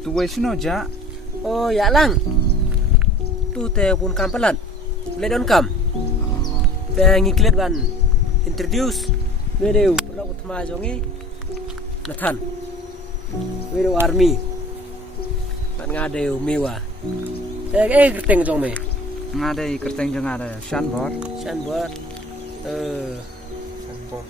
tu wei sino ja? Oh ya lang. Tu te pun kampelan. Ledon kam. Te ngiklet ban introduce video perlu utama jongi. Nathan. Video army. Ban ngadeu mewa. Kerteng jong me. Ngadai kerteng jong ada Shanbor. Shanbor. Shanbor.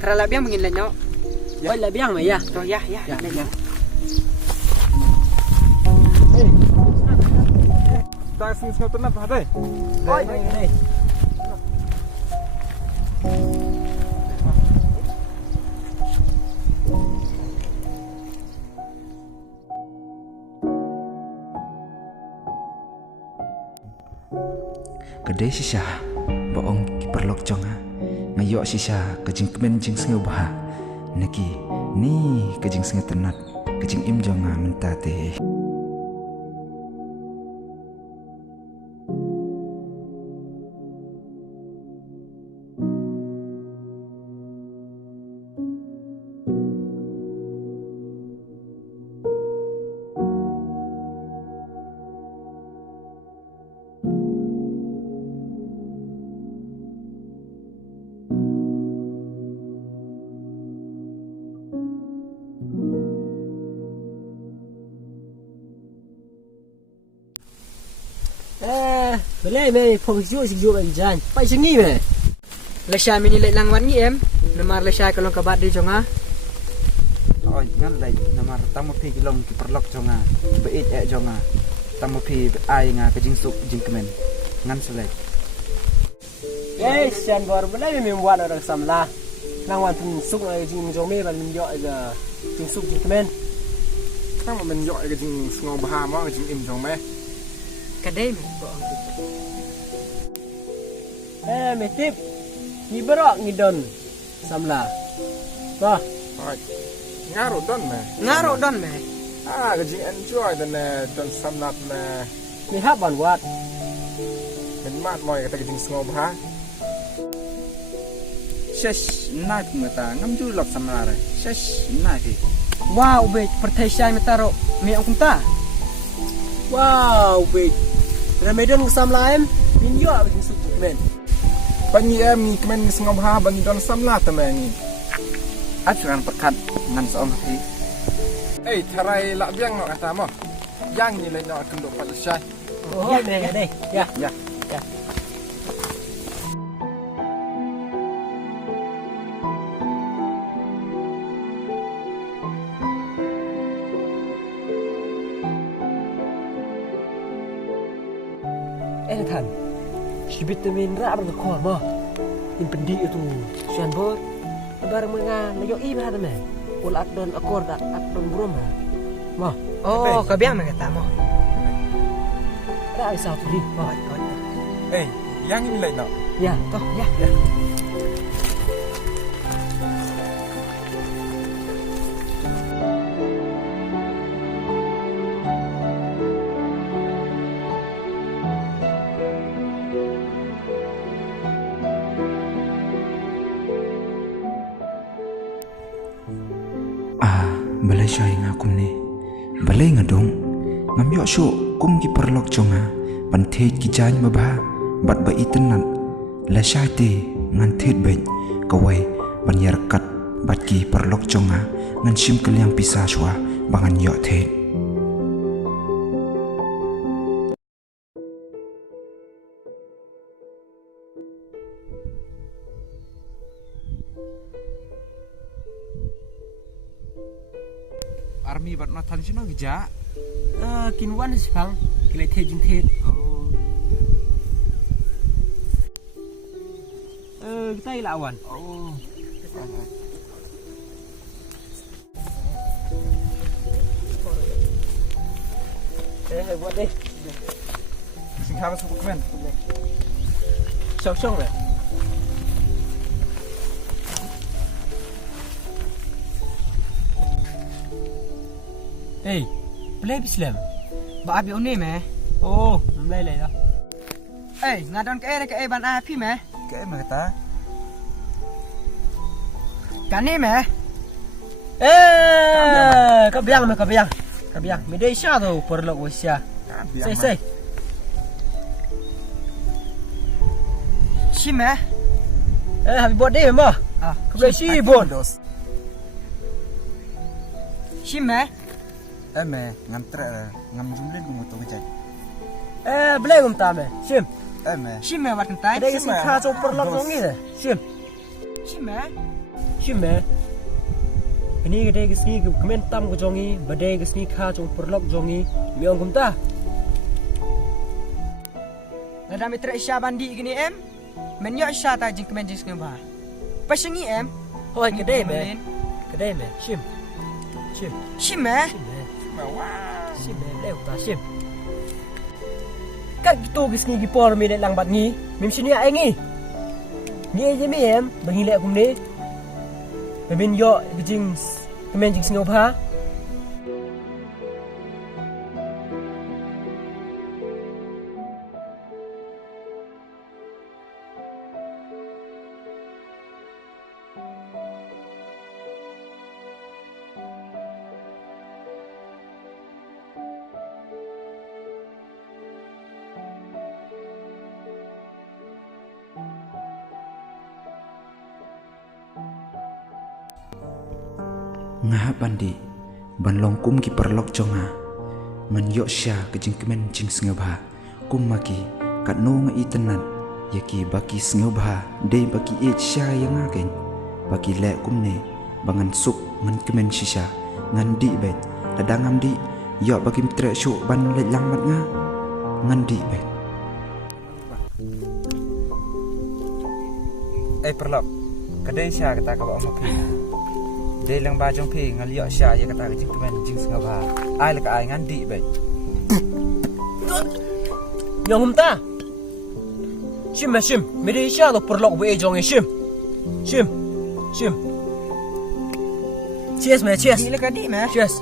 Terlalu biang mungkin lenyok. Oi la biang mày ya. Rồi ya lenyok. Ta sing sing tunap hade. Oi đây. Kedai sisa boong kiperlok jonga ngayok sisa kejing kemen jing sengau bah neki ni kejing sengau tenat kejing im jonga mentate Belai me phong siu bagi jan. Pai sengi me. Lesha mini lek lang wan ni em. Namar lesha kalau kabat di jonga. Oi ngan lai namar tamu pi kilong kiperlok jonga. Beit jonga. Tamu pi ai nga kejing suk jing kemen. Ngan selai. Shanbor belai me buat orang samla. Nang wan pun suk ngai jing jong me ban min yo aja jing suk jing kemen. Sao mà mình gọi cái chừng ngô bà mà cái chừng im trong mẹ Kedai me. Me tip. Ni berok ni don samla. Bah. rồi ngaro don mẹ Ngaro don me. cái chừng enjoy dan don samnat mẹ Ni hab ban buat. mình mát mọi cái chừng ngô bà Shesh nai pungata ngam ju lok samara. Shesh nai pi. Wow, be pertesai me taro me ang kunta. Wow, big. Ramadan samla em. Min yo jing suk jing kemen. Bani em ni kemen ngô bà bani don samnat mẹ ni Acuran pekat ngan seong pi. Tarai lak biang no kata mo yang ni le no kendok pat syai Oh, me đây. Ya. Ya. Nathan. Sibit temin ra ber ko mo. In pendi itu Shanbor. Barang menga layo i ba me. Ulat don akor dak at don brom. Mo. Oh, kabiang me kata mo. Ra sao tu di. Mo. yang ni le no Ya, toh ya. balai syai ngakum ni balai ngadong ngam yo shu kum ki perlok jonga ban the ki jan ma ba bat ba itenan la syai te ngan thet ben kawai ban yar kat bat ki perlok jonga ngan sim keliang pisah shwa bangan yo the Army bat Nathan sino gija. Kinwan sih bang. Kile the jing the. Kita ilawan. Oh. Buat deh. Sing harus komen. Song deh. Hey, play Islam. Ba abi uni me. Oh, mulai lah dah. Ngadon ke ban api me. Ke mà ta. Kani me. Kabiang. Malaysia tu perlu Malaysia. Say. Si me. Happy birthday mah. Kebelah si bon. Si me. Eme ngam tre ngam jumlin ku moto kejai. Boleh gum tame. Sim. Eme. Si me wat kentai. Ada yang kha cho perlu ngi dah. Sim. Si me. Ini kedai kesini kemen tam ko jongi, badai kesini kha cho perlu jongi. Miong gum ta. Nada mitra isya bandi gini em. Menyo isya ta jing kemen jing ba. Pasengi em. Hoi kedai me. Sim. Si me. Sim leu ta sim. Kat gitu kesini gipor mi lang bat ngi. Mim sini ai ngi. Ngi je mi em, bagi lek kum ni. Min yo jing kemen jing singau ba. Ngah bandi ban long kum ki perlok jonga man yo sha ke jing kemen jing sngebha kum maki kat no nga itenan yaki baki sngebha de baki e sha yang agen baki le kum ne bangan suk ngan kemen shisha ngan di bet tadangam di yo baki mtre shu ban le lang mat nga ngan di bet Perlok. Kadai sya kata ka ba mo pi. Dei lang ba jong pi ngal yo sya ya kata ka jing kemen jing sngebha. Ai la ka ai ngan di bet. Miong gum ta. Sim. Malaysia tu perlu bu e jongi sim. Cheers me, cheers. Gila kadi me. Cheers.